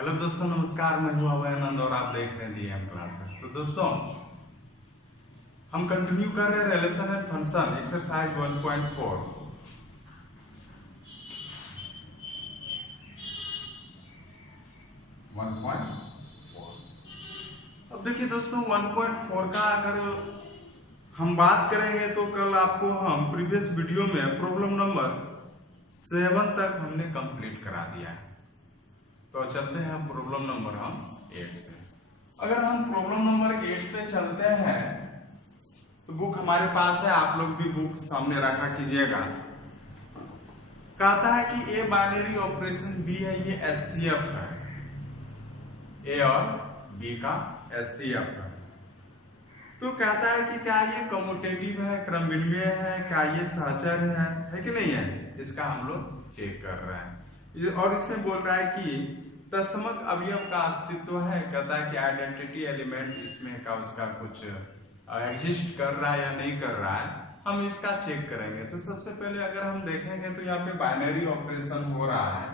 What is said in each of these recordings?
Hello दोस्तों, नमस्कार। मैं हूं अभय आनंद और आप देख रहे हैं DM क्लासेस। तो दोस्तों, हम कंटिन्यू कर रहे हैं रिलेशन एंड फंक्शन एक्सरसाइज 1.4। अब देखिए दोस्तों, 1.4 का अगर हम बात करेंगे तो कल आपको हम प्रीवियस वीडियो में प्रॉब्लम नंबर 7 तक हमने कंप्लीट करा दिया है। तो चलते हैं हम प्रॉब्लम नंबर 8 से। अगर हम प्रॉब्लम नंबर 8 पे चलते हैं तो बुक हमारे पास है, आप लोग भी बुक सामने रखा कीजिएगा। कहता है कि ए बाइनरी ऑपरेशन बी है, ये SCF है। ए और बी का SCF है। तो कहता है कि क्या ये कम्यूटेटिव है, क्रम विनिमय है, क्या ये सहचर है कि नहीं है, इसका हम लोग चेक कर रहे हैं। और इसमें बोल रहा है कि तत्समक अवयव का अस्तित्व है। कहता है कि आइडेंटिटी एलिमेंट इसमें का उसका कुछ एग्जिस्ट कर रहा है या नहीं कर रहा है, हम इसका चेक करेंगे। तो सबसे पहले अगर हम देखेंगे तो यहाँ पे बाइनरी ऑपरेशन हो रहा है।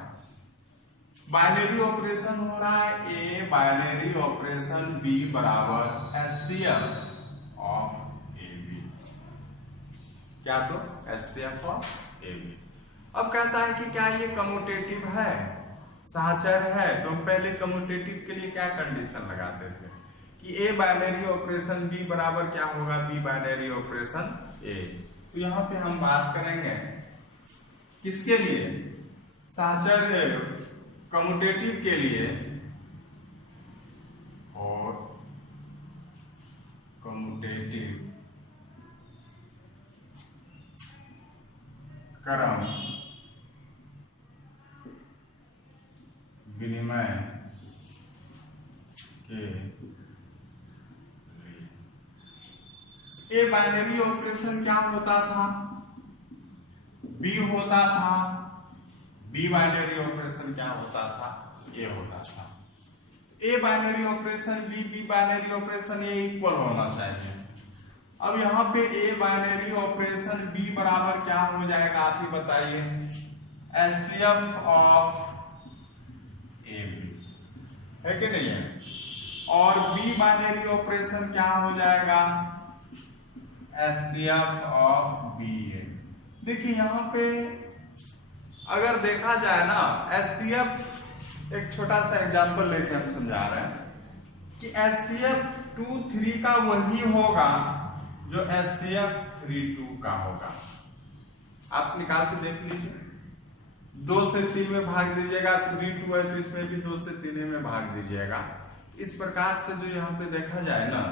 बाइनरी ऑपरेशन हो रहा है, ए बाइनरी ऑपरेशन बी बराबर SCF ऑफ ए बी। क्या? तो SCF ऑफ ए बी। अब कहता है कि क्या ये कम्यूटेटिव है, सहचर है। तो हम पहले कम्यूटेटिव के लिए क्या कंडीशन लगाते थे कि ए बाइनरी ऑपरेशन बी बराबर क्या होगा, बी बाइनरी ऑपरेशन ए। तो यहाँ पे हम बात करेंगे किसके लिए, सहचर कम्यूटेटिव के लिए, और कम्यूटेटिव क्रम विनिमय के लिए। ए बाइनरी ऑपरेशन क्या होता था, बी होता था। बी बाइनरी ऑपरेशन क्या होता था, ए होता था। A binary operation B, B binary operation A equal होना चाहिए। अब यहाँ पे ए बाइनरी ऑपरेशन बी बराबर क्या हो जाएगा, आप ही बताइए, SCF ऑफ ए बी है कि नहीं है। और बी बाइनरी ऑपरेशन क्या हो जाएगा, SCF ऑफ बी ए। देखिए यहाँ पे अगर देखा जाए ना, SCF एक छोटा सा एग्जांपल लेके हम समझा रहे हैं कि SCF 2-3 का वही होगा जो SCF 3-2 का होगा। आप निकाल के देख लीजिए, 2 से 3 में भाग दीजिएगा, 3-2 है तो इसमें भी 2 से 3 में भाग दीजिएगा। इस प्रकार से जो यहाँ पे देखा जाए ना,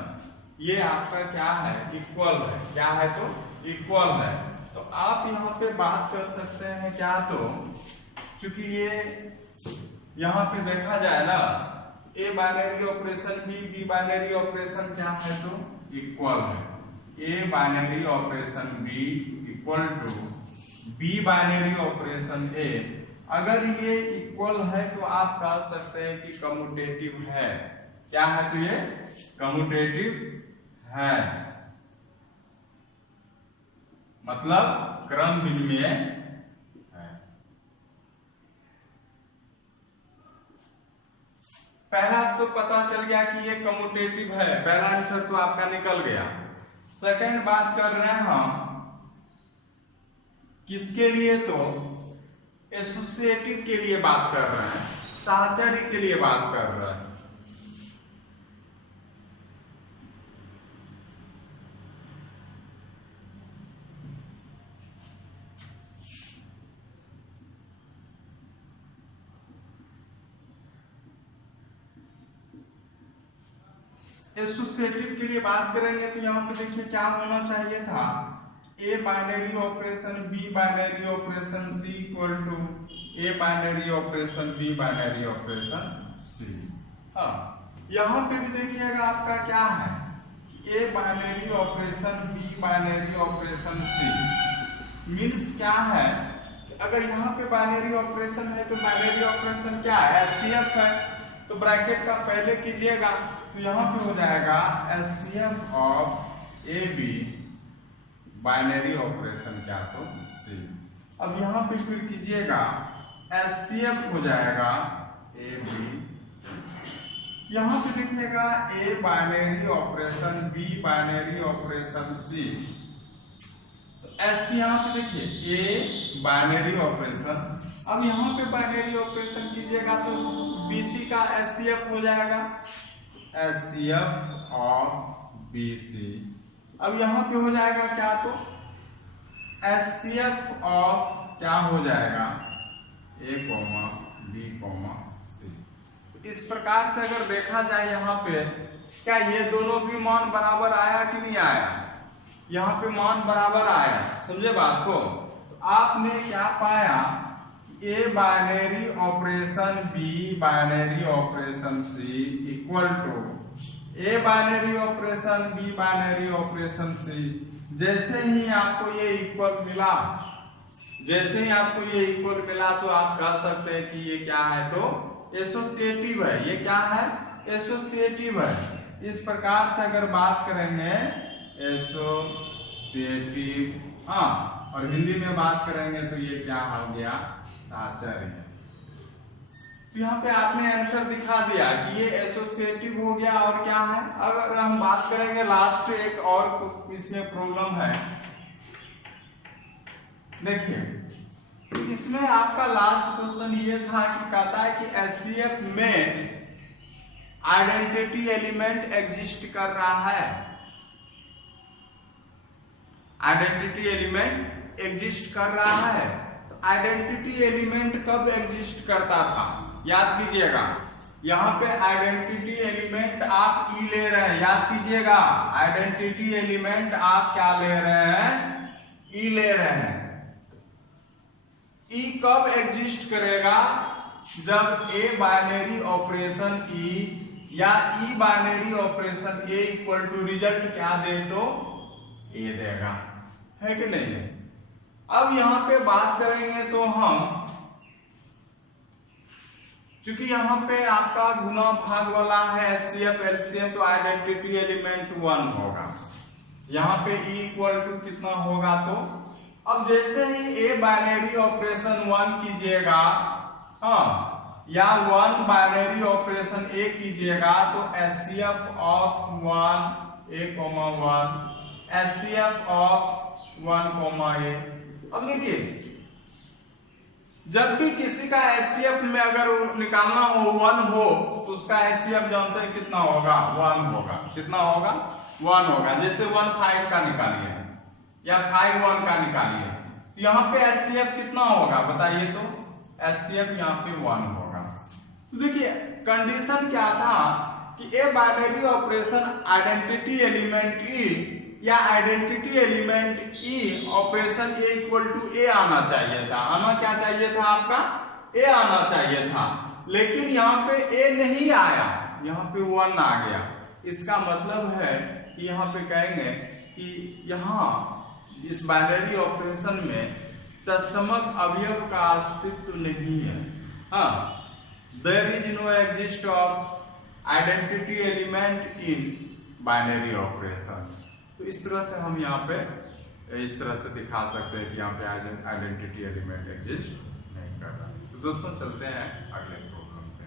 ये आपका क्या है, इक्वल है। क्या है? तो इक्वल है। तो आप यहाँ पे बात कर सकते हैं क्या, तो चूंकि ये यहाँ पे देखा जाए ना, A binary operation B, B binary operation क्या है, तो इक्वल है। A binary operation B equal to B binary operation A. अगर ये इक्वल है तो आप कह सकते हैं कि कम्यूटेटिव है। क्या है? तो ये कम्यूटेटिव है, मतलब क्रम विनिमय है। पहला तो पता चल गया कि ये कम्यूटेटिव है, पहला आंसर तो आपका निकल गया। सेकंड बात कर रहे हैं हम किसके लिए, तो एसोसिएटिव के लिए बात कर रहे हैं, सहचर्य के लिए बात कर रहे हैं। एसोसिएटिव के लिए बात करेंगे तो यहाँ पे देखिए क्या होना चाहिए था, A binary operation B binary operation C equal to A binary operation B binary operation C. हाँ, यहाँ पे भी देखिएगा आपका क्या है, A binary operation B binary operation C means क्या है, अगर यहाँ पे बाइनरी ऑपरेशन है तो बाइनरी ऑपरेशन क्या है, SCF है। तो ब्रैकेट का पहले कीजिएगा तो यहाँ पे हो जाएगा SCF of A B binary operation क्या, तो सी। अब यहाँ पे फिर कीजिएगा SCF हो जाएगा ए बी यहां पे देखिएगा A binary operation, B binary operation, C. तो ऐसे यहां पे देखिए ए बाइनरी ऑपरेशन, अब यहां पे बाइनरी ऑपरेशन कीजिएगा तो बीसी का एचसीएफ हो जाएगा, एचसीएफ ऑफ बीसी। अब यहां पे हो जाएगा क्या, तो एचसीएफ ऑफ क्या हो जाएगा, ए कॉमा बी कॉमा सी। इस प्रकार से अगर देखा जाए यहाँ पे क्या ये दोनों भी मान बराबर आया कि नहीं आया, यहाँ पे मान बराबर आया, समझे बात को। तो आपने क्या पाया, A binary operation B binary operation C equal to A binary operation B binary operation C. जैसे ही आपको ये इक्वल मिला, जैसे ही आपको ये इक्वल मिला तो आप कह सकते हैं कि ये क्या है, तो एसोसिएटिव है। ये क्या है, एसोसिएटिव है। इस प्रकार से अगर बात करेंगे एसोसिएटिव, हाँ, और हिंदी में बात करेंगे तो ये क्या हो गया, साहचर्य। तो यहाँ पे आपने आंसर दिखा दिया कि ये एसोसिएटिव हो गया। और क्या है, अगर हम बात करेंगे लास्ट एक और इसमें प्रॉब्लम है, देखिए इसमें आपका लास्ट क्वेश्चन ये था कि कहता है कि एचसीएफ में आइडेंटिटी एलिमेंट एग्जिस्ट कर रहा है, आइडेंटिटी एलिमेंट एग्जिस्ट कर रहा है। तो आइडेंटिटी एलिमेंट कब एग्जिस्ट करता था, याद कीजिएगा। यहां पे आइडेंटिटी एलिमेंट आप ई ले रहे हैं, याद कीजिएगा। आइडेंटिटी एलिमेंट आप क्या ले रहे हैं, ई ले रहे हैं। ई कब एग्जिस्ट करेगा, जब ए बाइनरी ऑपरेशन ई या E binary operation A equal to result क्या दे, तो ए देगा, है कि नहीं। अब यहां पे बात करेंगे तो हम, क्योंकि यहां पे आपका गुना भाग वाला है एचसीएफ एलसीएम, तो आइडेंटिटी एलिमेंट 1 होगा। यहां पे ई इक्वल टू कितना होगा, तो अब जैसे ही ए बाइनरी ऑपरेशन 1 कीजिएगा, हाँ, या 1 बाइनरी ऑपरेशन ए कीजिएगा, तो HCF of 1 A comma 1, HCF of 1 comma A. अब देखिए जब भी किसी का एचसीएफ में अगर निकालना हो 1 हो, तो उसका एचसीएफ जानते हैं कितना होगा, 1 होगा। कितना होगा, 1 होगा। जैसे 1 5 का निकालिए या 5 1 का निकालिए, तो यहाँ पे एचसीएफ कितना होगा बताइए, तो एचसीएफ यहाँ पे 1 होगा। तो देखिए कंडीशन क्या था कि A binary operation identity element E या identity element E operation A equal to A आना चाहिए था। आना क्या चाहिए था आपका, ए आना चाहिए था। लेकिन यहाँ पे ए नहीं आया, यहाँ पे 1 आ गया। इसका मतलब है कि यहाँ पे कहेंगे कि यहाँ इस बाइनरी ऑपरेशन में तत्समक अवयव का अस्तित्व नहीं है। हाँ, there is no exist of identity element in binary operation. तो इस तरह से हम यहाँ पे इस तरह से दिखा सकते हैं कि यहाँ पे आइडेंटिटी एलिमेंट एग्जिस्ट नहीं कर रहा। तो दोस्तों चलते हैं अगले प्रॉब्लम पे।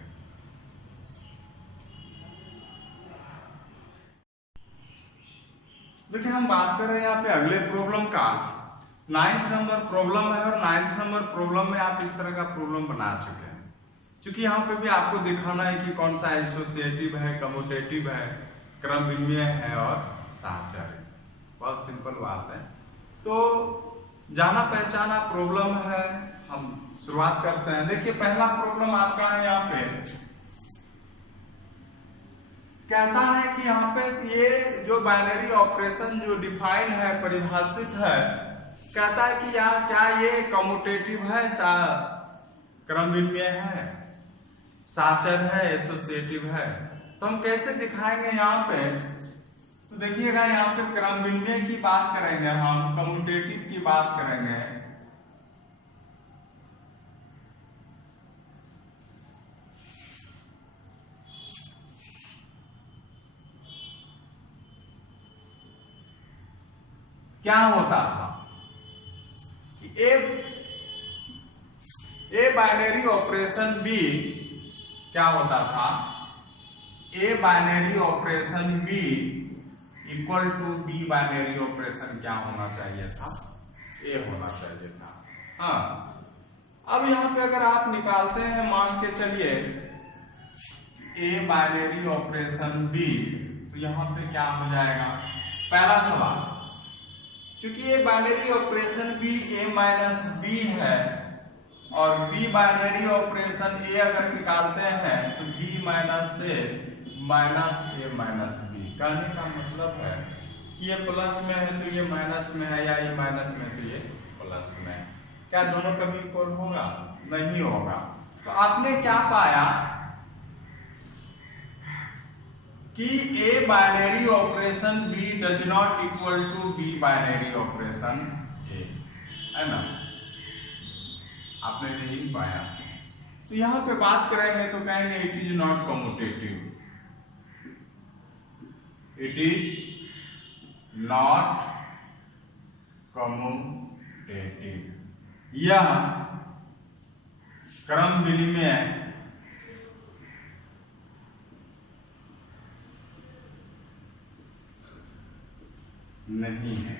देखिए हम बात कर रहे हैं यहाँ पे अगले प्रॉब्लम का। 9th नंबर प्रॉब्लम है और 9th नंबर प्रॉब्लम में आप इस तरह का प्रॉब्लम बना चुके हैं। क्योंकि यहाँ पे भी आपको दिखाना है कि कौन सा एसोसिएटिव है, कम्यूटेटिव है, क्रम विनिमय है और साहचर्य। बहुत सिंपल बात है। तो जाना पहचाना प्रॉब्लम है, हम शुरुआत करते हैं। देखिए पहला प्रॉब्लम आपका है यहाँ पे, कहता है कि यहाँ पे ये जो बाइनरी ऑपरेशन जो डिफाइन है, परिभाषित है, कहता है कि यार क्या ये कम्यूटेटिव है, क्रम विनिमय है, साहचर्य है, एसोसिएटिव है। तो हम कैसे दिखाएंगे यहाँ पे, तो देखिएगा यहाँ पे क्रम विनिमय की बात करेंगे, हम कम्यूटेटिव की बात करेंगे। क्या होता था कि ए बाइनरी ऑपरेशन बी क्या होता था, A binary operation B equal to B binary operation क्या होना चाहिए था, ए होना चाहिए था। हाँ, अब यहां पे अगर आप निकालते हैं, मान के चलिए ए बाइनरी ऑपरेशन बी, तो यहां पे क्या हो जाएगा, पहला सवाल, चूंकि ये बाइनरी ऑपरेशन बी ए माइनस बी है और बी बाइनरी ऑपरेशन ए अगर निकालते हैं तो बी माइनस ए माइनस बी। कहने का मतलब है कि ये प्लस में है तो ये माइनस में है, या ये माइनस में तो ये प्लस में है। क्या दोनों कभी इक्वल होगा? नहीं होगा। तो आपने क्या पाया कि A binary operation B does not equal to B binary operation A, है ना, आपने नहीं पाया। तो यहां पे बात करेंगे तो कहेंगे it is not commutative, it is not commutative, यह क्रम विनिमय नहीं है।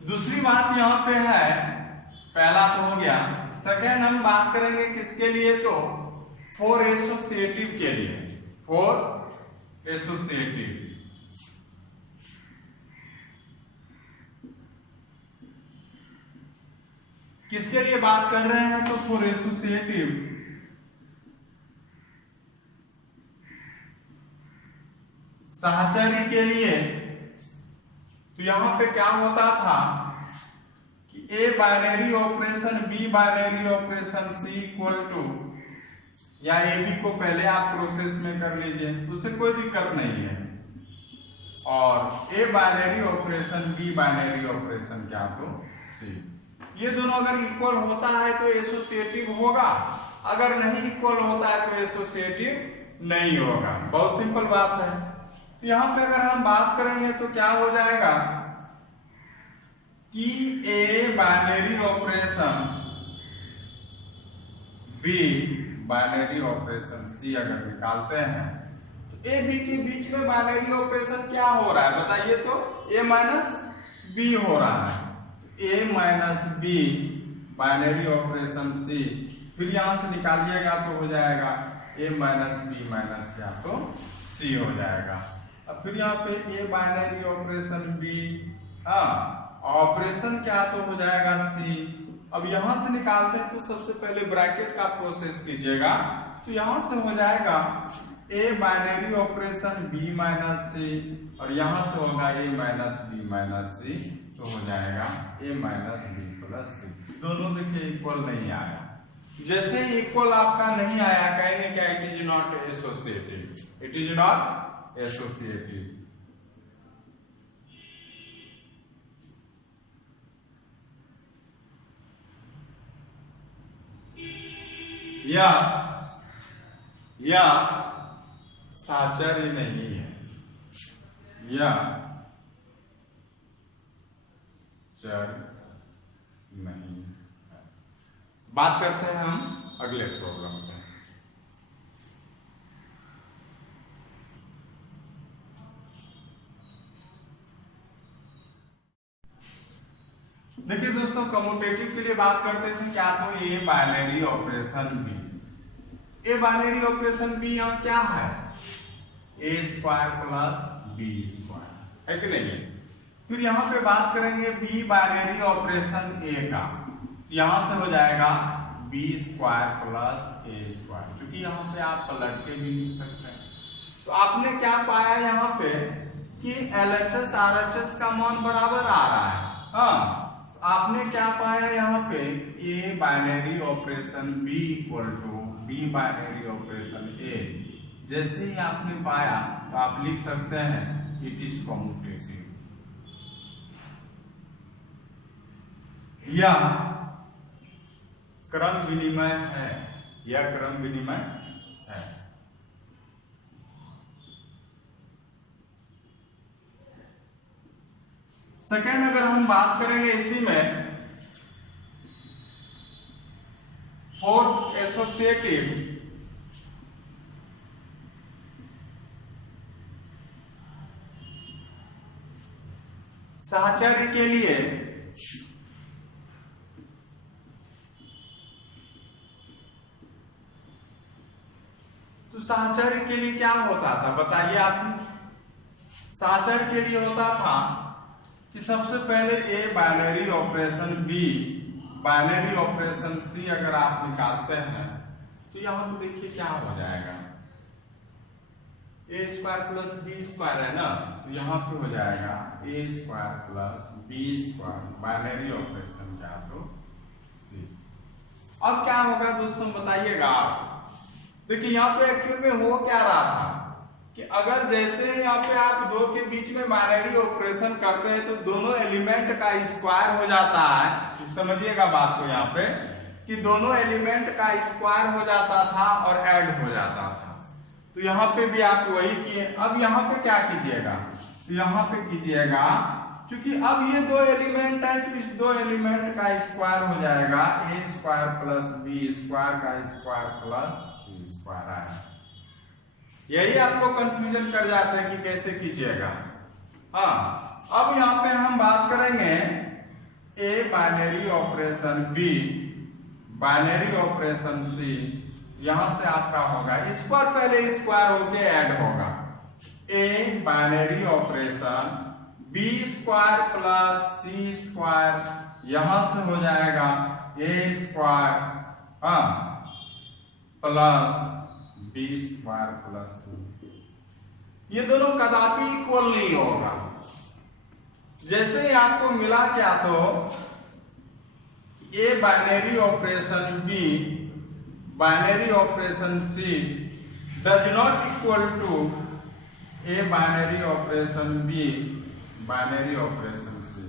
दूसरी बात यहां पे है, पहला तो हो गया, सेकेंड हम बात करेंगे किसके लिए, तो फॉर एसोसिएटिव के लिए, फॉर एसोसिएटिव। किसके लिए बात कर रहे हैं, तो फॉर एसोसिएटिव साहचर्य के लिए। तो यहां पे क्या होता था कि A binary operation B binary operation C equal to, या ए बी को पहले आप प्रोसेस में कर लीजिए, उससे कोई दिक्कत नहीं है, और A binary operation B binary operation क्या, तो सी। ये दोनों अगर इक्वल होता है तो एसोसिएटिव होगा, अगर नहीं इक्वल होता है तो एसोसिएटिव नहीं होगा। बहुत सिंपल बात है। तो यहां पे अगर हम बात करेंगे तो क्या हो जाएगा कि A binary operation B binary operation C अगर निकालते हैं तो ए बी के बीच में बाइनरी ऑपरेशन क्या हो रहा है बताइए, तो ए माइनस बी हो रहा है, ए माइनस बी बाइनरी ऑपरेशन सी, फिर यहां से निकालिएगा तो हो जाएगा ए माइनस बी माइनस क्या, तो सी हो जाएगा। अब फिर यहाँ पे ए बाइनरी ऑपरेशन बी, हाँ, ऑपरेशन क्या, तो हो जाएगा सी। अब यहां से निकालते हैं तो सबसे पहले ब्रैकेट का प्रोसेस कीजिएगा, तो यहां से हो जाएगा A binary operation B minus C, और यहां से होगा A minus B minus C, तो हो जाएगा A minus B plus C. दोनों देखिए इक्वल नहीं आया। जैसे ही इक्वल आपका नहीं आया, कहेंगे क्या, it is not associative, it is not associative. या साहचर्य नहीं है, या चर नहीं है। बात करते हैं हम अगले प्रॉब्लम पे। देखिए दोस्तों, कम्यूटेटिव के लिए बात करते थे क्या, तो A binary operation B, A binary operation B यहाँ क्या है, A square plus B square, है कि नहीं। फिर यहाँ पे बात करेंगे बी बाइनरी ऑपरेशन ए का, यहां से हो जाएगा बी स्क्वायर प्लस ए स्क्वायर, क्योंकि यहाँ पे आप पलट के भी लिख सकते हैं। तो आपने क्या पाया यहाँ पे कि LHS RHS का मान बराबर आ रहा है। हाँ, आपने क्या पाया यहाँ पे, A binary operation B equal to B binary operation A. जैसे ही आपने पाया तो आप लिख सकते हैं इट इज कम्यूटेटिव। यह क्रम विनिमय है, यह क्रम विनिमय है। सेकेंड अगर हम बात करेंगे इसी में, फोर्थ एसोसिएटिव साहचर्य के लिए साहचर्य के लिए क्या होता था बताइए आपने। साहचर्य के लिए होता था कि सबसे पहले A binary operation B binary operation C अगर आप निकालते हैं तो यहां तो देखिए क्या हो जाएगा, A square plus B square है ना, तो यहां पे हो जाएगा A square plus B square binary operation क्या तो सी। अब क्या होगा दोस्तों बताइएगा आप। देखिए यहाँ पे एक्चुअल में हो क्या रहा था कि अगर जैसे यहाँ पे आप दो के बीच में बाइनरी ऑपरेशन करते हैं तो दोनों एलिमेंट का स्क्वायर हो जाता है। समझिएगा बात को यहाँ पे कि दोनों एलिमेंट का स्क्वायर हो जाता था और ऐड हो जाता था। तो यहाँ पे भी आप वही किए। अब यहाँ पे क्या कीजिएगा, तो यहाँ पे कीजिएगा क्योंकि अब ये दो एलिमेंट है तो इस दो एलिमेंट का स्क्वायर हो जाएगा A square plus B square का स्क्वायर प्लस सी स्क्वायर है। यही आपको कंफ्यूजन कर जाते हैं कि कैसे कीजिएगा। हाँ, अब यहाँ पे हम बात करेंगे A binary operation B binary operation C. यहां से आपका होगा इस पर पहले स्क्वायर होके ऐड होगा A binary operation B square plus C square, यहां से हो जाएगा A square plus B square plus C. ये दोनों कदापि इक्वल नहीं होगा। जैसे ही आपको मिला क्या तो A binary operation B binary operation C does not equal to A binary operation B binary operation C.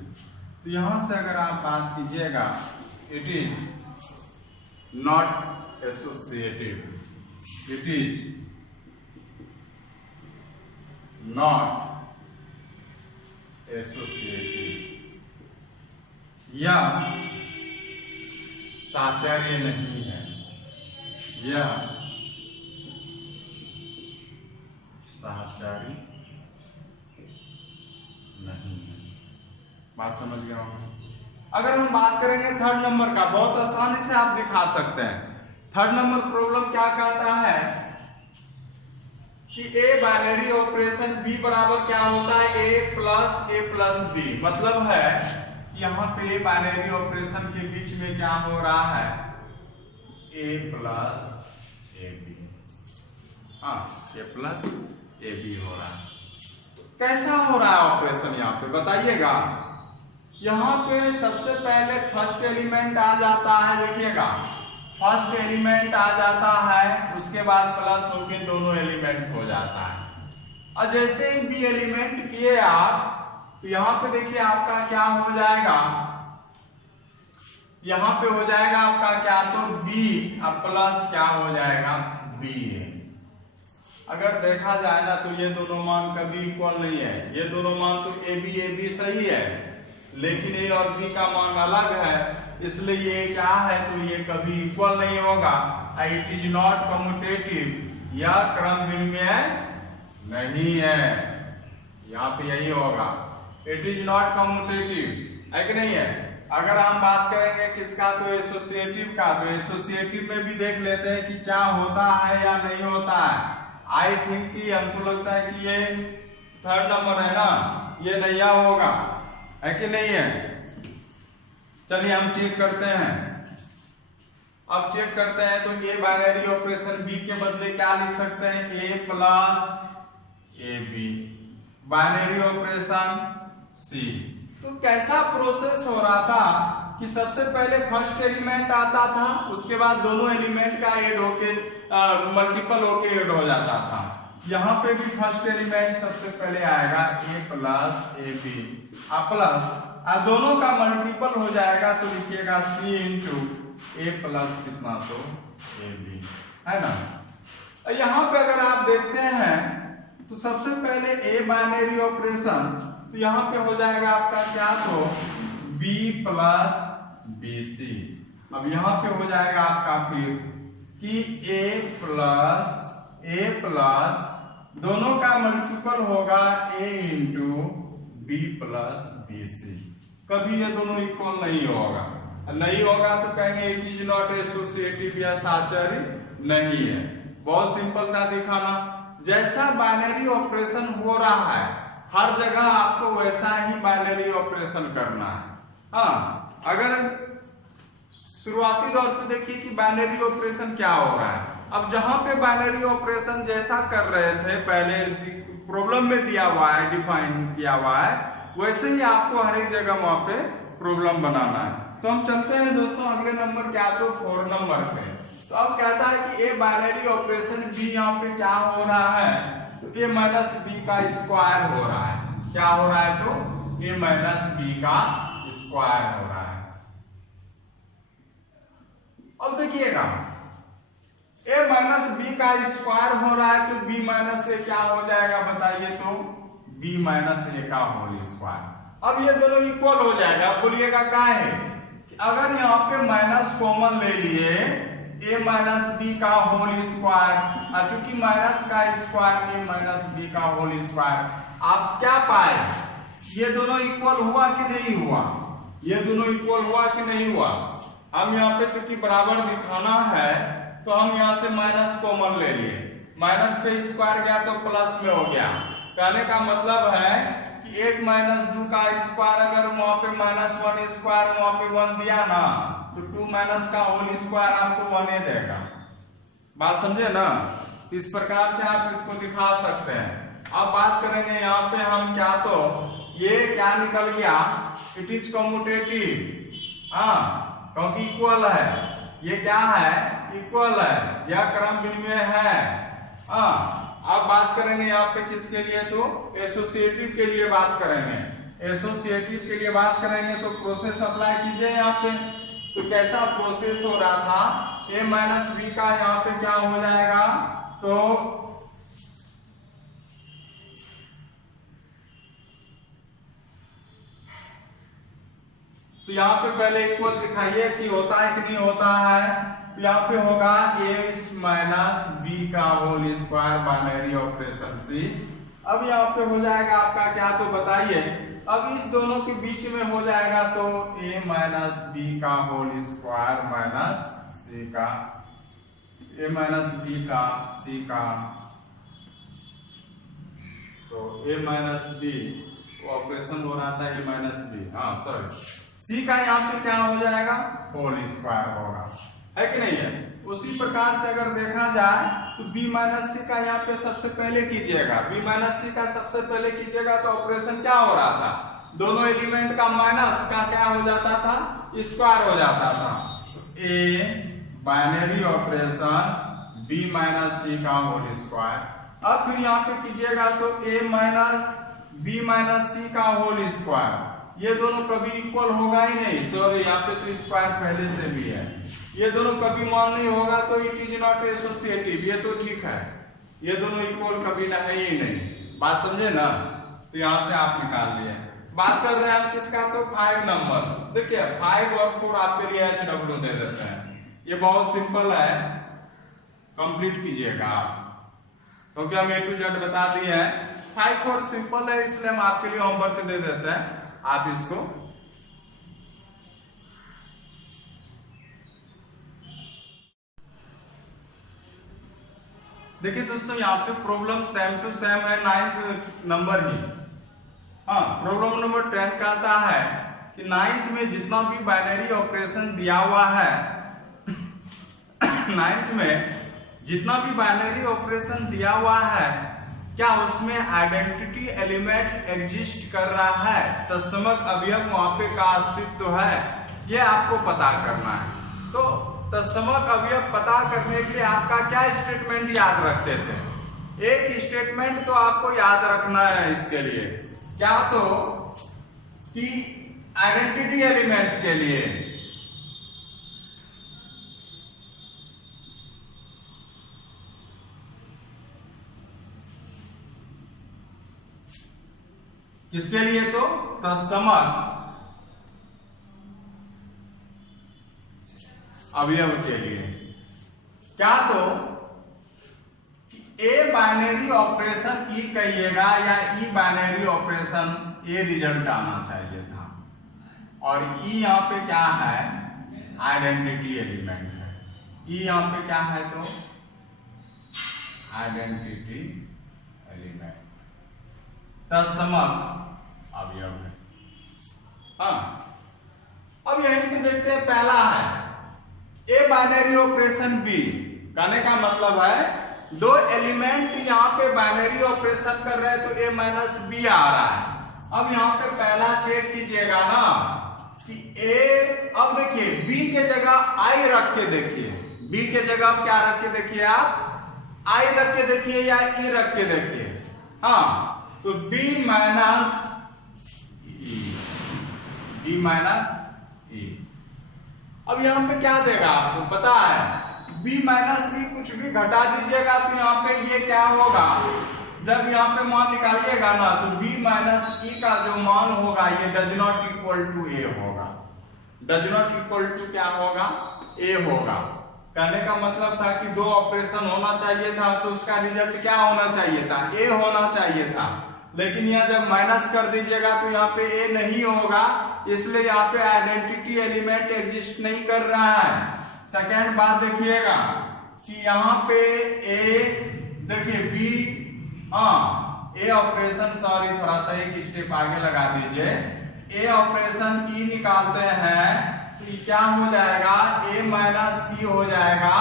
तो यहां से अगर आप बात कीजिएगा it is not associative, it is not associative, या साहचर्य नहीं है, यह साहचर्य नहीं है। बात समझ गया होगा। अगर हम बात करेंगे थर्ड नंबर का, बहुत आसानी से आप दिखा सकते हैं। थर्ड नंबर प्रॉब्लम क्या कहता है कि ए बाइनरी ऑपरेशन बी बराबर क्या होता है ए प्लस बी। मतलब है यहां पे बाइनरी ऑपरेशन के बीच में क्या हो रहा है A plus A B, A plus A B हो रहा है। कैसा हो रहा है ऑपरेशन यहाँ पे बताइएगा। यहाँ पे सबसे पहले फर्स्ट एलिमेंट आ जाता है, देखिएगा फर्स्ट एलिमेंट आ जाता है, उसके बाद प्लस होके दोनों एलिमेंट हो जाता है। और जैसे ही बी एलिमेंट किए आप तो यहाँ पे देखिए आपका क्या हो जाएगा, यहाँ पे हो जाएगा आपका क्या तो बी अब प्लस क्या हो जाएगा बी ए। अगर देखा जाए ना तो ये दोनों मान कभी इक्वल नहीं है। ये दोनों मान तो ए बी सही है, लेकिन ए और बी का मान अलग है, इसलिए ये क्या है तो ये कभी इक्वल नहीं होगा। इट इज नॉट कम्यूटेटिव, यह क्रम भिन्नय नहीं है। यहाँ पे यही होगा, इट इज नॉट कम्यूटेटिव है कि नहीं है। अगर हम बात करेंगे किसका तो एसोसिएटिव का, तो एसोसिएटिव में भी देख लेते हैं कि क्या होता है या नहीं होता है। आई थिंक कि हमको लगता है कि ये थर्ड नंबर है ना, ये नया होगा है कि नहीं है। चलिए हम चेक करते हैं। अब चेक करते हैं तो ए बाइनरी ऑपरेशन बी के बदले क्या लिख सकते हैं A plus A B binary operation C. तो कैसा प्रोसेस हो रहा था कि सबसे पहले फर्स्ट एलिमेंट आता था, उसके बाद दोनों एलिमेंट का ऐड होके मल्टीपल होके ऐड हो जाता था। यहाँ पे भी फर्स्ट एलिमेंट सबसे पहले आएगा ए प्लस ए बी प्लस दोनों का मल्टीपल हो जाएगा तो लिखिएगा सी इंटू ए प्लस कितना तो ए बी है ना। यहाँ पे अगर आप देखते हैं तो सबसे पहले ए बाइनरी ऑपरेशन तो यहाँ पे हो जाएगा आपका क्या तो b प्लस बी सी। अब यहाँ पे हो जाएगा आपका फिर कि a प्लस दोनों का मल्टीपल होगा a into B plus B C. कभी ये दोनों इक्वल नहीं होगा, नहीं होगा तो कहेंगे इट इज नॉट एसोसिएटिव या साचरी नहीं है। बहुत सिंपल था दिखाना। जैसा बाइनरी ऑपरेशन हो रहा है हर जगह आपको वैसा ही बाइनरी ऑपरेशन करना है। हाँ, अगर शुरुआती दौर पे देखिए कि बाइनरी ऑपरेशन क्या हो रहा है। अब जहां पे बाइनरी ऑपरेशन जैसा कर रहे थे पहले प्रॉब्लम में दिया हुआ है, डिफाइन किया हुआ है, वैसे ही आपको हर एक जगह वहां पे प्रॉब्लम बनाना है। तो हम चलते हैं दोस्तों अगले नंबर क्या, तो 4 नंबर पे। तो अब कहता है कि ए बाइनरी ऑपरेशन बी यहाँ पे क्या हो रहा है, तो ए माइनस बी का स्क्वायर हो रहा है। क्या हो रहा है, तो ए माइनस बी का स्क्वायर हो रहा है। अब देखिएगा ए माइनस बी का स्क्वायर हो रहा है तो बी माइनस ए क्या हो जाएगा बताइए, तो बी माइनस ए का होल स्क्वायर। अब ये दोनों इक्वल हो जाएगा। बोलिएगा क्या है, अगर यहाँ पे माइनस कॉमन ले लिए ए माइनस बी का होल स्क्वायर, और चूंकि माइनस का स्क्वायर ए माइनस बी का होल स्क्वायर, आप क्या पाए, ये दोनों इक्वल हुआ कि नहीं हुआ, ये दोनों इक्वल हुआ कि नहीं हुआ। हम यहाँ पे चूंकि बराबर दिखाना है तो हम यहाँ से माइनस कॉमन ले लिए, माइनस पे स्क्वायर गया तो प्लस में हो गया। कहने का मतलब है कि 1 माइनस 2 का स्क्वायर, अगर वहां पे माइनस 1 स्क्वायर वहां पे 1 दिया ना, तो 2 माइनस का होल स्क्वायर आपको 1 ही देगा। बात समझे ना, इस प्रकार से आप इसको दिखा सकते हैं। अब बात करेंगे यहाँ पे हम क्या, तो ये क्या निकल गया, इट इज कम्यूटेटिव। हाँ, क्योंकि इक्वल है, ये क्या है, इक्वल है, यह क्रम विनिमय है। हाँ, अब बात करेंगे यहाँ पे किसके लिए, तो एसोसिएटिव के लिए बात करेंगे। एसोसिएटिव के लिए बात करेंगे तो प्रोसेस अप्लाई कीजिए यहाँ पे। तो कैसा प्रोसेस हो रहा था, ए माइनस बी का यहाँ पे क्या हो जाएगा, तो यहाँ पे पहले इक्वल दिखाइए कि होता है कि नहीं होता है। तो यहाँ पे होगा ए माइनस बी का होल स्क्वायर बाइनरी ऑपरेशन सी। अब यहाँ पे हो जाएगा आपका क्या, तो बताइए। अब इस दोनों के बीच में हो जाएगा तो ए माइनस बी का होल स्क्वायर माइनस सी का, ए माइनस बी का सी का, तो ए माइनस बी ऑपरेशन हो रहा था ए माइनस बी, हाँ सॉरी, सी का यहाँ पे क्या हो जाएगा, होल स्क्वायर होगा, है कि नहीं है। उसी प्रकार से अगर देखा जाए तो b माइनस सी का यहाँ पे सबसे पहले कीजिएगा, b माइनस सी का सबसे पहले कीजिएगा तो ऑपरेशन क्या हो रहा था, दोनों एलिमेंट का माइनस का क्या हो जाता था, स्क्वायर हो जाता था। तो A binary operation b minus C का होल स्क्वायर। अब फिर यहाँ पे कीजिएगा तो a minus b minus C का होल स्क्वायर, ये दोनों कभी इक्वल होगा ही नहीं, सॉरी यहाँ पे तो स्क्वायर पहले से भी है, ये दोनों कभी मान नहीं होगा तो इट इज नॉट एसोसिएटिव, ये तो ठीक है, ये दोनों इक्वल कभी ना है ही नहीं। बात समझे ना, तो यहाँ से आप निकाल लिए। बात कर रहे हैं हम किसका, तो 5 नंबर। देखिए 5 और 4 आपके लिए HW दे देते हैं, ये बहुत सिंपल है, कंप्लीट कीजिएगा आप, क्योंकि हम A to Z बता दिए हैं। 5 4 सिंपल है इसलिए हम आपके लिए होमवर्क दे देते हैं, आप इसको देखिए दोस्तों। यहाँ पे प्रॉब्लम सेम टू सेम है, 9th नंबर ही। हाँ, प्रॉब्लम नंबर 10 कहता है कि 9th में जितना भी बाइनरी ऑपरेशन दिया हुआ है 9th में जितना भी बाइनरी ऑपरेशन दिया हुआ है, क्या उसमें आइडेंटिटी एलिमेंट एग्जिस्ट कर रहा है, तत्समक अवयव वहां पे का अस्तित्व है, ये आपको पता करना है। तो तत्समक अवयव पता करने के लिए आपका क्या स्टेटमेंट याद रखते थे, एक स्टेटमेंट तो आपको याद रखना है इसके लिए, क्या, तो कि आइडेंटिटी एलिमेंट के लिए किसके लिए, तो तत्समक अवयव के लिए, क्या, तो ए बाइनरी ऑपरेशन ई कहिएगा या ई बाइनरी ऑपरेशन ये रिजल्ट आना चाहिए था। और ई यहाँ पे क्या है, आइडेंटिटी एलिमेंट है। ई यहाँ पे क्या है, तो आइडेंटिटी एलिमेंट तत्समक अवयव है। हाँ, अब यहीं पे देखते हैं, पहला है ए बाइनरी ऑपरेशन बी। कहने का मतलब है दो एलिमेंट यहाँ पे बाइनरी ऑपरेशन कर रहे हैं तो ए माइनस बी आ रहा है। अब यहाँ पे पहला चेक कीजिएगा ना कि ए, अब देखिए बी के जगह आई रख के देखिए, बी के जगह क्या रख के देखिए, आप आई रख के देखिए या ई रख के देखिए। हाँ, तो बी माइनस ई। अब यहाँ पे क्या देगा आपको पता है, b माइनस ई कुछ भी घटा दीजिएगा तो यहाँ पे ये क्या होगा, जब यहाँ पे मान निकालिएगा ना तो b माइनस ई का जो मान होगा ये डज नॉट इक्वल टू ए होगा। डज नॉट इक्वल टू क्या होगा, ए होगा। कहने का मतलब था कि दो ऑपरेशन होना चाहिए था तो उसका रिजल्ट क्या होना चाहिए था, ए होना चाहिए था। लेकिन यहाँ जब माइनस कर दीजिएगा तो यहाँ पे ए नहीं होगा, इसलिए यहाँ पे आइडेंटिटी एलिमेंट एग्जिस्ट नहीं कर रहा है। सेकेंड बात देखिएगा कि यहाँ पे ए, देखिए बी, हाँ ए ऑपरेशन, सॉरी थोड़ा सा एक स्टेप आगे लगा दीजिए, ए ऑपरेशन ई निकालते हैं तो क्या हो जाएगा, ए माइनस ई हो जाएगा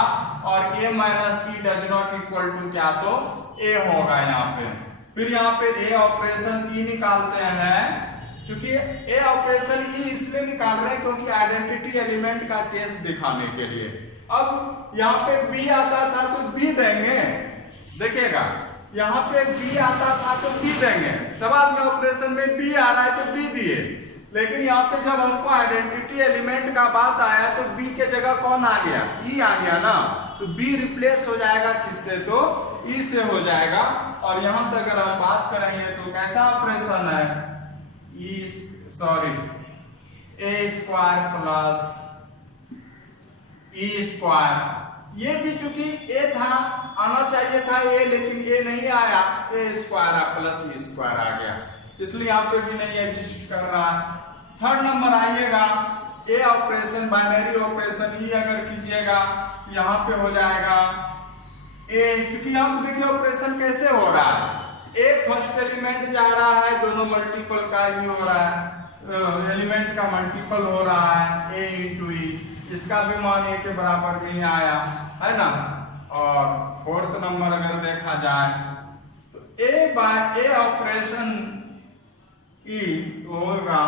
और A minus E does not equal to क्या, तो ए होगा यहाँ पे। फिर यहाँ पे ए ऑपरेशन ई निकालते हैं, क्योंकि ए ऑपरेशन ई इसलिए निकाल रहे हैं क्योंकि आइडेंटिटी एलिमेंट का केस दिखाने के लिए। अब यहाँ पे बी आता था तो बी देंगे, देखिएगा यहाँ पे बी आता था तो बी देंगे, सवाल में ऑपरेशन में बी आ रहा है तो बी दिए। लेकिन यहाँ पे जब हमको आइडेंटिटी एलिमेंट का बात आया तो बी के जगह कौन आ गया, ई आ गया ना, तो बी रिप्लेस हो जाएगा किससे, तो ई से हो जाएगा। और यहां से अगर हम बात करेंगे तो कैसा ऑपरेशन है, ई सॉरी ए स्क्वायर प्लस ई स्क्वायर, ये भी चूंकि ए था, आना चाहिए था ए, लेकिन ए नहीं आया, ए स्क्वायर प्लस ई स्क्वायर आ गया, इसलिए यहाँ पे भी नहीं एग्जिस्ट कर रहा है। थर्ड नंबर आइएगा, ए ऑपरेशन बाइनरी ऑपरेशन ई अगर कीजिएगा यहाँ पे हो जाएगा ए, चूंकि यहाँ पे देखिए ऑपरेशन कैसे हो रहा है, ए फर्स्ट एलिमेंट जा रहा है, दोनों मल्टीपल का ही हो रहा है, एलिमेंट का मल्टीपल हो रहा है ए इंटू ई, इसका भी मान ए के बराबर नहीं आया है ना। और फोर्थ नंबर अगर देखा जाए तो ए बाय ए ऑपरेशन ई होगा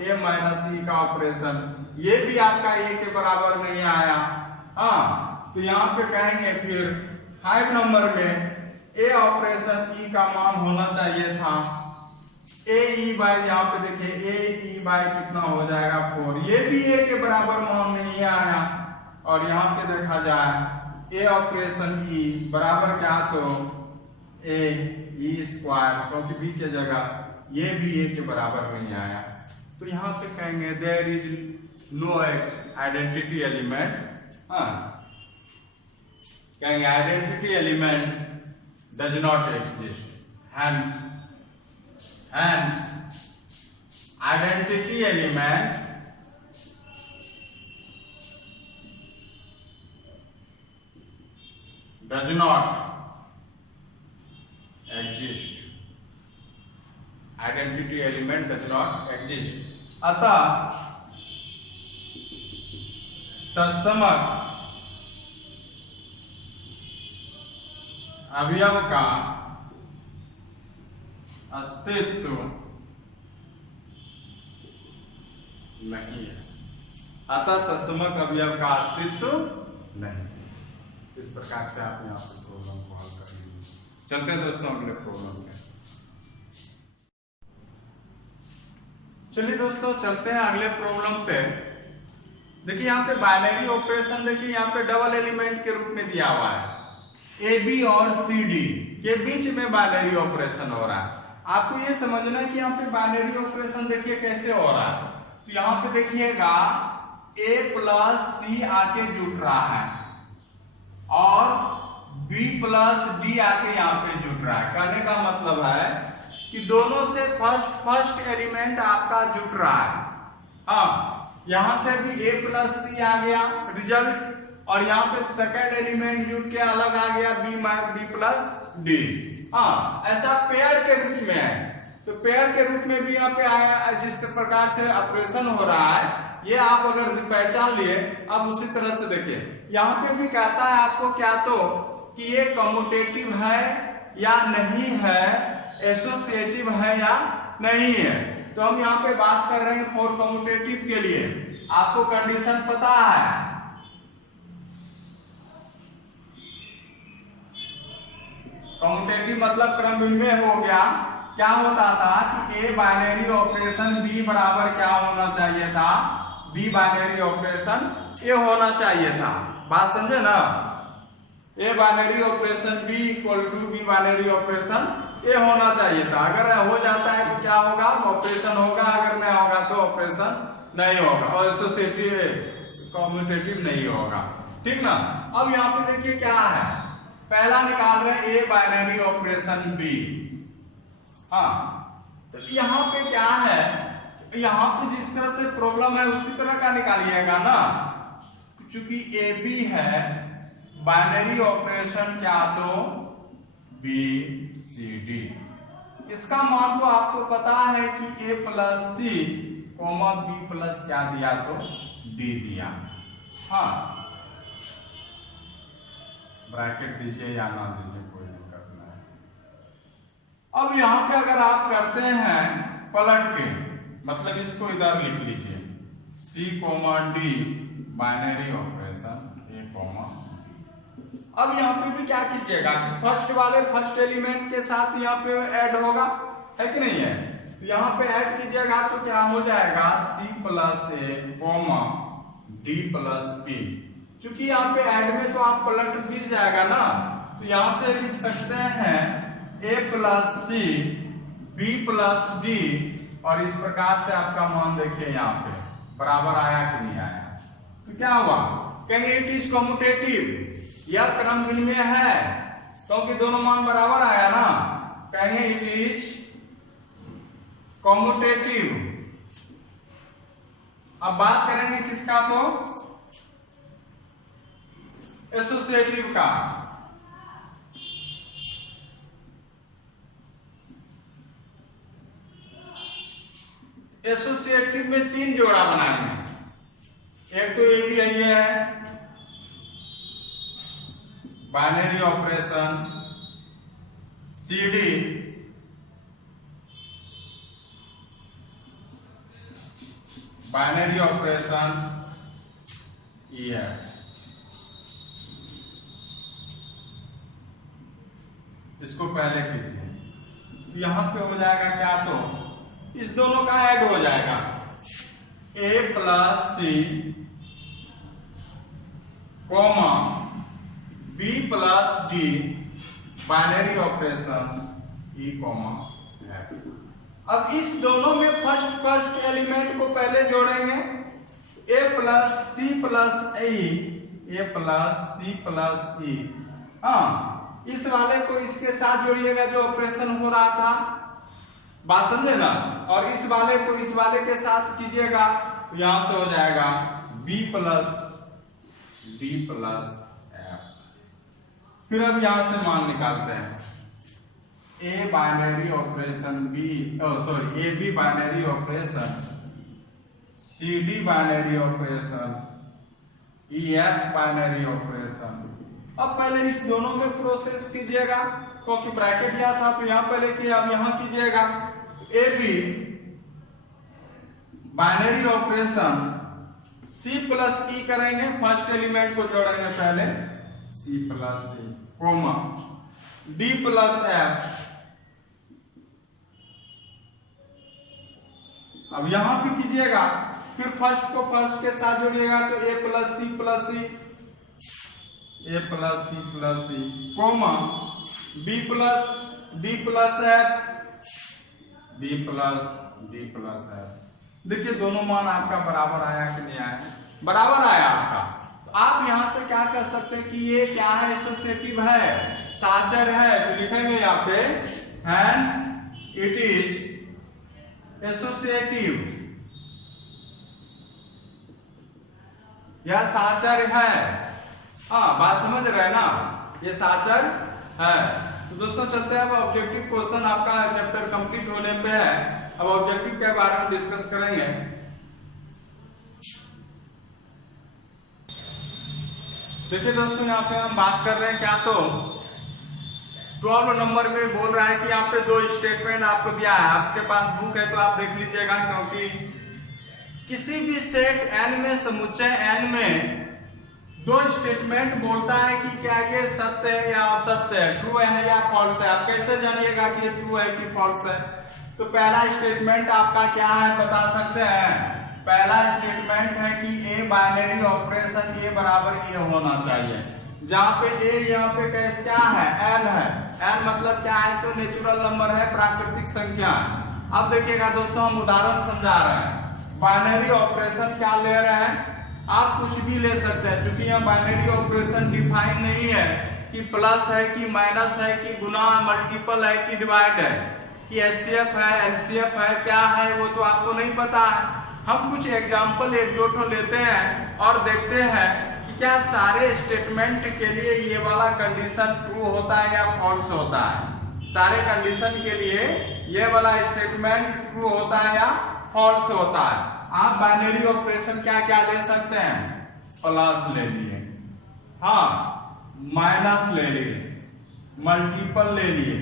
ए माइनस ई का ऑपरेशन, ये भी आपका ए के बराबर नहीं आया। हाँ, तो यहाँ पे कहेंगे फिर 5 नंबर में ए ऑपरेशन ई का मान होना चाहिए था ए ई बाय, यहाँ पे देखिए ए ई बाय कितना हो जाएगा 4, ये भी ए के बराबर मान नहीं आया। और यहाँ पे देखा जाए ए ऑपरेशन ई बराबर क्या, तो ए ई स्क्वायर, क्योंकि बी के जगह ये भी ए के बराबर नहीं आया, तो यहाँ पे कहेंगे there is no identity element. हाँ, कहेंगे identity element does not exist, hence identity element does not exist, identity element does not exist. अतः तत्समक अवयव का अस्तित्व नहीं है, अतः तत्समक अवयव का अस्तित्व नहीं। इस प्रकार से आप यहाँ पे प्रॉब्लम को हल कर लीजिए। चलते हैं दोस्तों अगले प्रॉब्लम में। चलिए दोस्तों चलते हैं अगले प्रॉब्लम पे। देखिए यहाँ पे बाइनरी ऑपरेशन, देखिए यहाँ पे डबल एलिमेंट के रूप में दिया हुआ है, ए बी और सी डी के बीच में बाइनरी ऑपरेशन हो रहा है। आपको ये समझना है कि यहाँ पे बाइनरी ऑपरेशन देखिए कैसे हो रहा है। तो यहाँ पे देखिएगा ए प्लस सी आके जुट रहा है और बी प्लस डी आके यहाँ पे जुट रहा है। कहने का मतलब है कि दोनों से फर्स्ट एलिमेंट आपका जुट रहा है। हाँ, यहां से भी a प्लस सी आ गया रिजल्ट, और यहाँ पे सेकंड एलिमेंट जुट के अलग आ गया b प्लस डी। हाँ, ऐसा पेयर के रूप में है, तो पेयर के रूप में भी यहाँ पे आया। जिस प्रकार से ऑपरेशन हो रहा है ये आप अगर पहचान लिए, अब उसी तरह से देखिए यहाँ पे भी कहता है आपको क्या तो कि ये कम्यूटेटिव है या नहीं है, एसोसिएटिव है या नहीं है। तो हम यहाँ पे बात कर रहे हैं फॉर कम्यूटेटिव के लिए। आपको कंडीशन पता है, कम्यूटेटिव मतलब क्रम विनिमय हो गया। क्या होता था कि ए बाइनरी ऑपरेशन बी बराबर क्या होना चाहिए था, बी बाइनरी ऑपरेशन ए होना चाहिए था। बात समझे ना, A binary operation B equal to B binary operation A होना चाहिए था। अगर हो जाता है तो क्या होगा, ऑपरेशन होगा, अगर नहीं होगा तो ऑपरेशन नहीं होगा, और एसोसिएटिव कम्यूटेटिव नहीं होगा। ठीक ना। अब यहाँ पे देखिए क्या है, पहला निकाल रहे हैं ए बाइनरी ऑपरेशन बी। हाँ, तो यहाँ पे क्या है, यहाँ पे जिस तरह से प्रॉब्लम है उसी तरह का निकालिएगा ना। चूंकि ए बी है, बाइनरी ऑपरेशन क्या तो बी सी डी। इसका मान तो आपको पता है कि ए plus C comma B plus क्या दिया तो डी दिया। हाँ, ब्रैकेट दीजिए या ना दीजिए कोई दिक्कत नहीं। अब यहां पे अगर आप करते हैं पलट के, मतलब इसको इधर लिख लीजिए C, D binary operation A, अब यहाँ पे भी क्या कीजिएगा कि फर्स्ट वाले फर्स्ट एलिमेंट के साथ यहाँ पे ऐड होगा, है कि नहीं है। तो यहाँ पे ऐड कीजिएगा तो क्या हो जाएगा C plus A, D plus B। चूंकि यहाँ पे ऐड में तो आप पलट भी जाएगा ना, तो यहाँ से लिख सकते हैं A plus C B plus D, और इस प्रकार से आपका मान देखिए यहाँ पे बराबर आया कि नहीं आया। तो क्या हुआ, कहेंगे इट इज कम्यूटेटिव, यह क्रम विनिमय है क्योंकि दोनों मान बराबर आया ना। कहेंगे इट इज कम्यूटेटिव। अब बात करेंगे किसका, तो एसोसिएटिव का। एसोसिएटिव में तीन जोड़ा बनाएंगे। एक तो ए बी ये है binary operation, C D binary operation E है। इसको पहले कीजिए, यहां पे हो जाएगा क्या, तो इस दोनों का ऐड हो जाएगा A plus C comma B plus D binary operation E comma F. अब इस दोनों में फर्स्ट एलिमेंट को पहले जोड़ेंगे, A plus C plus E, A plus C plus E. हाँ, इस वाले को इसके साथ जोड़िएगा जो ऑपरेशन हो रहा था, बात समझे ना, और इस वाले को इस वाले के साथ कीजिएगा तो यहां से हो जाएगा B plus D plus F। फिर अब यहां से मान निकालते हैं, A binary operation A B binary operation, C D binary operation, E F binary operation. अब पहले इस दोनों में प्रोसेस कीजिएगा क्योंकि ब्रैकेट दिया था, तो यहां पहले किया, अब यहां कीजिएगा A B binary operation C plus E करेंगे, फर्स्ट एलिमेंट को जोड़ेंगे पहले C plus E comma D plus F. अब यहां भी कीजिएगा, फिर फर्स्ट को फर्स्ट के साथ जोड़िएगा तो A plus C plus C, A plus C comma B plus D plus F, B plus D plus F. देखिए दोनों मान आपका बराबर आया कि नहीं आया, बराबर आया आपका। तो आप यहां से क्या कर सकते हैं कि ये क्या है, एसोसिएटिव है, साचर है, तो लिखेंगे यहाँ पे हैंस इट इज एसोसिएटिव, यह साचर है। हाँ, बात समझ रहे ना, ये साचर है। तो दोस्तों चलते हैं, अब ऑब्जेक्टिव क्वेश्चन आपका चैप्टर कंप्लीट होने पे है। अब ऑब्जेक्टिव के बारे में डिस्कस करेंगे। देखिए दोस्तों, यहाँ पे हम बात कर रहे हैं क्या, तो 12 नंबर में बोल रहा है कि यहाँ पे 2 स्टेटमेंट आपको दिया है। आपके पास बुक है तो आप देख लीजिएगा, क्योंकि किसी भी सेट n में, समुच्चय n में 2 स्टेटमेंट बोलता है कि क्या ये सत्य है या असत्य है, ट्रू है या फॉल्स है। आप कैसे जानिएगा कि ये ट्रू है कि फॉल्स है? तो पहला स्टेटमेंट आपका क्या है बता सकते हैं? पहला स्टेटमेंट है कि ए बाइनरी ऑपरेशन ए बराबर ए होना चाहिए, जहां पे ए यहाँ पे कैसे क्या है, n है। n मतलब क्या है, तो नेचुरल नंबर है, प्राकृतिक संख्या। अब देखिएगा दोस्तों, हम उदाहरण समझा रहे हैं। बाइनरी ऑपरेशन क्या ले रहे हैं, आप कुछ भी ले सकते हैं, क्योंकि यहाँ बाइनरी ऑपरेशन डिफाइन नहीं है कि प्लस है कि माइनस है कि गुना, मल्टीपल है कि डिवाइड है, कि एचसीएफ है, एलसीएफ है, क्या है वो तो आपको नहीं पता है। हम कुछ एग्जाम्पल 1-2 लेते हैं और देखते हैं कि क्या सारे स्टेटमेंट के लिए ये वाला कंडीशन ट्रू होता है या फॉल्स होता है। सारे कंडीशन के लिए ये वाला स्टेटमेंट ट्रू होता है या फॉल्स होता है। आप बाइनरी ऑपरेशन क्या क्या ले सकते हैं, प्लस ले लिए, हाँ माइनस ले लिए, मल्टीपल ले लिए,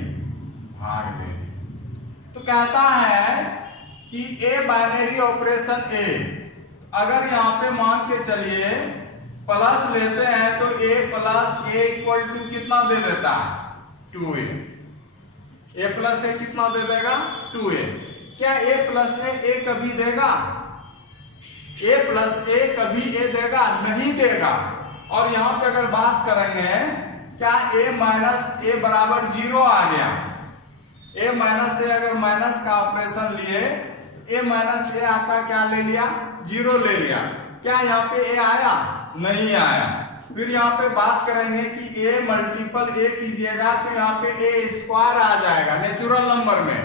भाग ले लिए। तो कहता है कि ए बाइनरी ऑपरेशन ए, अगर यहाँ पे मान के चलिए प्लस लेते हैं तो A plus A equal to कितना दे देता है, 2a। ए प्लस ए कितना दे देगा, 2a। क्या ए प्लस ए कभी देगा? ए प्लस ए कभी ए देगा? नहीं देगा। और यहां पे अगर बात करेंगे, क्या ए माइनस ए बराबर 0 आ गया? ए माइनस ए, अगर माइनस का ऑपरेशन लिए, ए माइनस ए आपका क्या ले लिया, 0 ले लिया। क्या यहाँ पे ए आया? नहीं आया। फिर यहाँ पे बात करेंगे कि ए मल्टीपल ए कीजिएगा तो यहाँ पे ए स्क्वायर आ जाएगा नेचुरल नंबर में।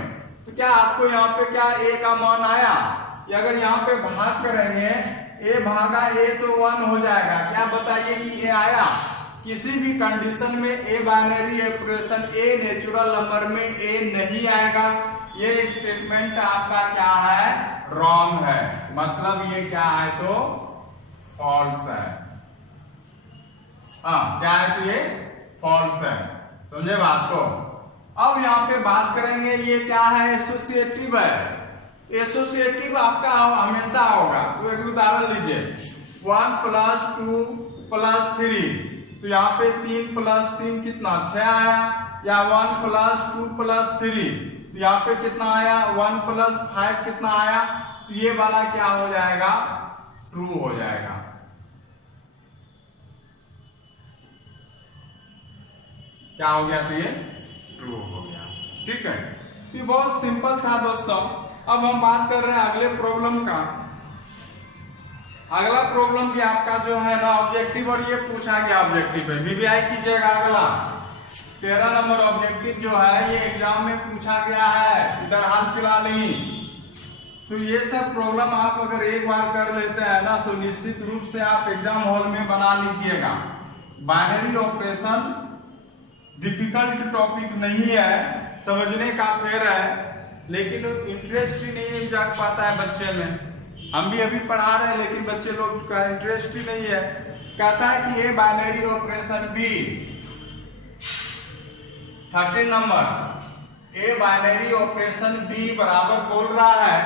तो क्या आपको यहाँ पे क्या ए का मान आया? या अगर यहाँ पे भाग करेंगे, ए भागा ए तो 1 हो जाएगा। क्या बताइए कि ए आया? किसी भी कंडीशन में ए binary operation a natural number में ए नहीं आएगा। ये स्टेटमेंट आपका क्या है, रॉन्ग है, मतलब ये क्या है तो फॉल्स है। हाँ क्या है, तो ये फॉल्स है। समझे बात को? अब यहाँ पे बात करेंगे, ये क्या है, एसोसिएटिव है। एसोसिएटिव आपका हमेशा होगा। तो एक उदाहरण लीजिए, 1 + 2 + 3, तो यहाँ पे 3 + 3 कितना, 6 आया। या 1 + 2 + 3, तो यहाँ पे कितना आया, 1 + 5 कितना आया। तो ये वाला क्या हो जाएगा, ट्रू हो जाएगा। क्या हो गया, तो ये ट्रू हो गया। ठीक है, ये बहुत सिंपल था दोस्तों। अब हम बात कर रहे हैं अगले प्रॉब्लम का। अगला प्रॉब्लम भी आपका जो है ना ऑब्जेक्टिव, और ये पूछा गया ऑब्जेक्टिव है, वीवीआई कीजिएगा। अगला 13 नंबर ऑब्जेक्टिव जो है ये एग्जाम में पूछा गया है, इधर हाल फिलहाल नहीं। तो ये सब प्रॉब्लम आप अगर एक बार कर लेते हैं ना, तो निश्चित रूप से आप एग्जाम हॉल में बना लीजिएगा। बाइनरी ऑपरेशन डिफिकल्ट टॉपिक नहीं है, समझने का फेर है, लेकिन इंटरेस्ट ही नहीं जाग पाता है बच्चे में। हम भी अभी पढ़ा रहे हैं, लेकिन बच्चे लोग का इंटरेस्ट ही नहीं है। कहता है कि A binary operation B, 13 number A binary operation B बराबर बोल रहा है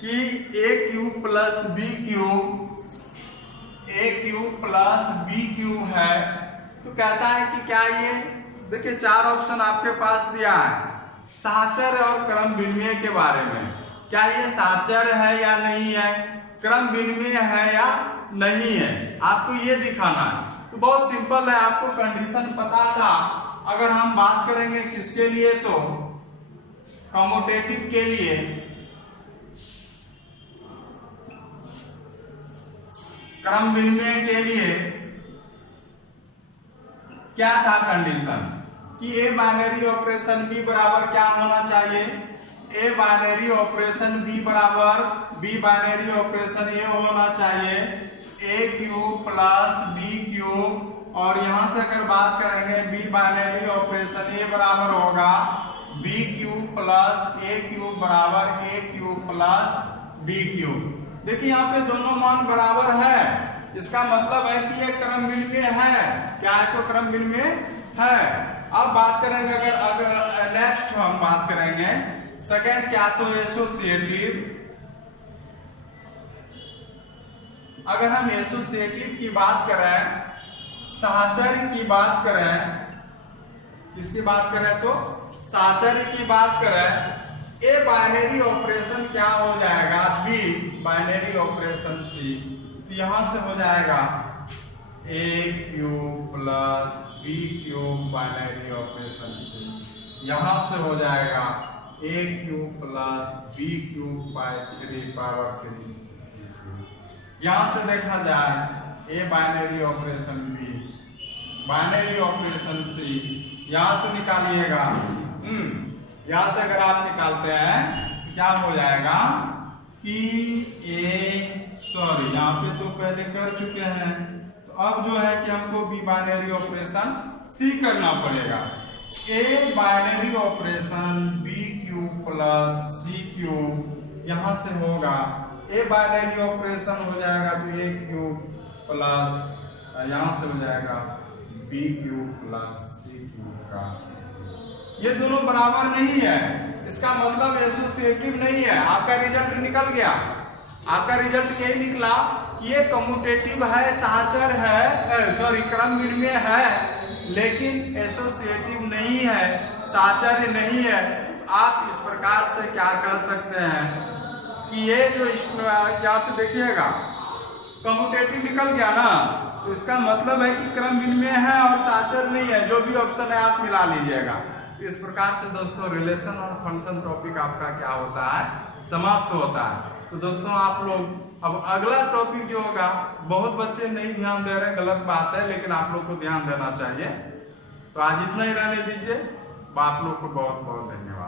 कि a³ + b³ a³ + b³ है। तो कहता है कि क्या ये, देखिए 4 ऑप्शन आपके पास दिया है साचर और क्रम विनिमय के बारे में। क्या ये साचर है या नहीं है, क्रम विनिमय है या नहीं है, आपको ये दिखाना है। तो बहुत सिंपल है, आपको कंडीशन पता था। अगर हम बात करेंगे किसके लिए, तो कम्यूटेटिव के लिए, क्रम विनिमय के लिए क्या था कंडीशन, कि ए बाइनरी ऑपरेशन बी बराबर क्या होना चाहिए, ए बाइनरी ऑपरेशन बी बराबर बी बाइनरी ऑपरेशन ए होना चाहिए ए क्यूब प्लस बी क्यूब, और यहां से अगर बात करेंगे बी बाइनरी ऑपरेशन ए बराबर होगा बी क्यूब प्लस ए क्यूब बराबर ए क्यूब प्लस बी क्यूब। देखिए यहाँ पे दोनों मान बराबर है, इसका मतलब है कि ये क्रमभिन्न में है। क्या है, तो क्रमभिन्न में है। अब बात करेंगे अगर नेक्स्ट हम बात करेंगे सेकंड, क्या तो एसोसिएटिव। अगर हम एसोसिएटिव की बात करें, साहचर्य की बात करें, किसकी बात करें तो साहचर्य की बात करें, ए बाइनरी ऑपरेशन क्या हो जाएगा बी बाइनरी ऑपरेशन सी, यहां से हो जाएगा A cube plus B cube binary operation C, यहां से हो जाएगा A cube plus B cube by 3 power 3 C cube. यहां से देखा जाए A binary operation B binary operation C, यहां से निकालिएगा। यहां से अगर आप निकालते हैं क्या हो जाएगा कि यहाँ पे तो पहले कर चुके हैं, तो अब जो है कि हमको बी बाइनरी ऑपरेशन सी करना पड़ेगा। A binary operation B cube plus C cube, यहां से होगा ए बाइनरी ऑपरेशन हो जाएगा तो ए क्यूब प्लस यहां से हो जाएगा B cube plus C cube का, ये दोनों बराबर नहीं है, इसका मतलब एसोसिएटिव नहीं है। आपका रिजल्ट निकल गया, आपका रिजल्ट यही निकला कि ये कम्यूटेटिव है, साहचर है, सॉरी क्रमभिन्न में है, लेकिन एसोसिएटिव नहीं है, साहचर्य नहीं है। आप इस प्रकार से क्या कर सकते हैं कि ये जो क्या तो देखिएगा कम्यूटेटिव निकल गया ना, तो इसका मतलब है कि क्रमभिन्न में है और साहचर्य नहीं है, जो भी ऑप्शन है आप मिला लीजिएगा। इस प्रकार से दोस्तों रिलेशन और फंक्शन टॉपिक आपका क्या होता है, समाप्त होता है। तो दोस्तों आप लोग अब अगला टॉपिक जो होगा, बहुत बच्चे नहीं ध्यान दे रहे हैं, गलत बात है, लेकिन आप लोग को ध्यान देना चाहिए। तो आज इतना ही रहने दीजिए। आप लोग को बहुत बहुत धन्यवाद।